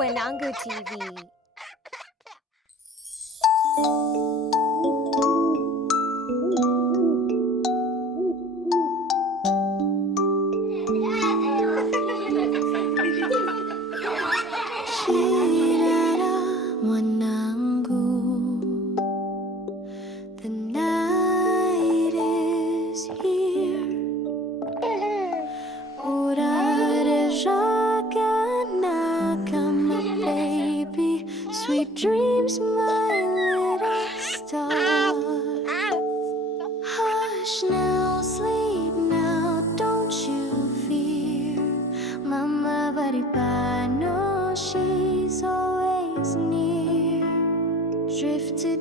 Mwanangu TV. Shirara mwanangu, the night is here. Urare zvakanaka, my baby. Sweet dreams, my little star. Hush now, sleep now, don't you fear. Mama Varipano, she's always near. Drift to